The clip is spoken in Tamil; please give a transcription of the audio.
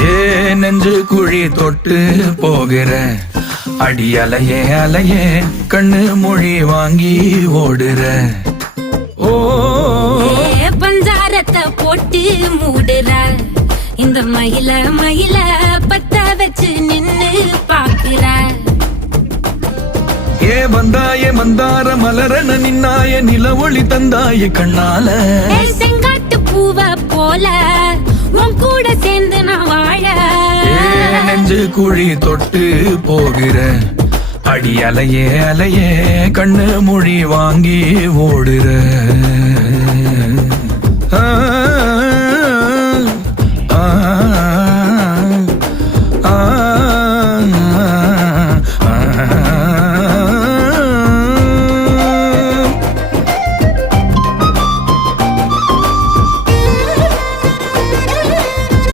ஏ நெஞ்சு குழி தொட்டு போகிற அடி அலையே அலையே கண்ணு மொழி வாங்கி ஓடுற. ஓ பஞ்சாரத்தை போட்டு மூடுற இந்த மயில மயில பத்த வச்சு நின்னு பாக்குற. ஏ வந்தாய மந்தார மலரன நின்னாய நில ஒளி தந்தாய கண்ணால. செங்காட்டு பூவ போல உன் கூட சேர்ந்து நான் வாழ. நெஞ்சு குழி தொட்டு போகிற அடி அலையே அலையே கண்ணு மொழி வாங்கி ஓடுற.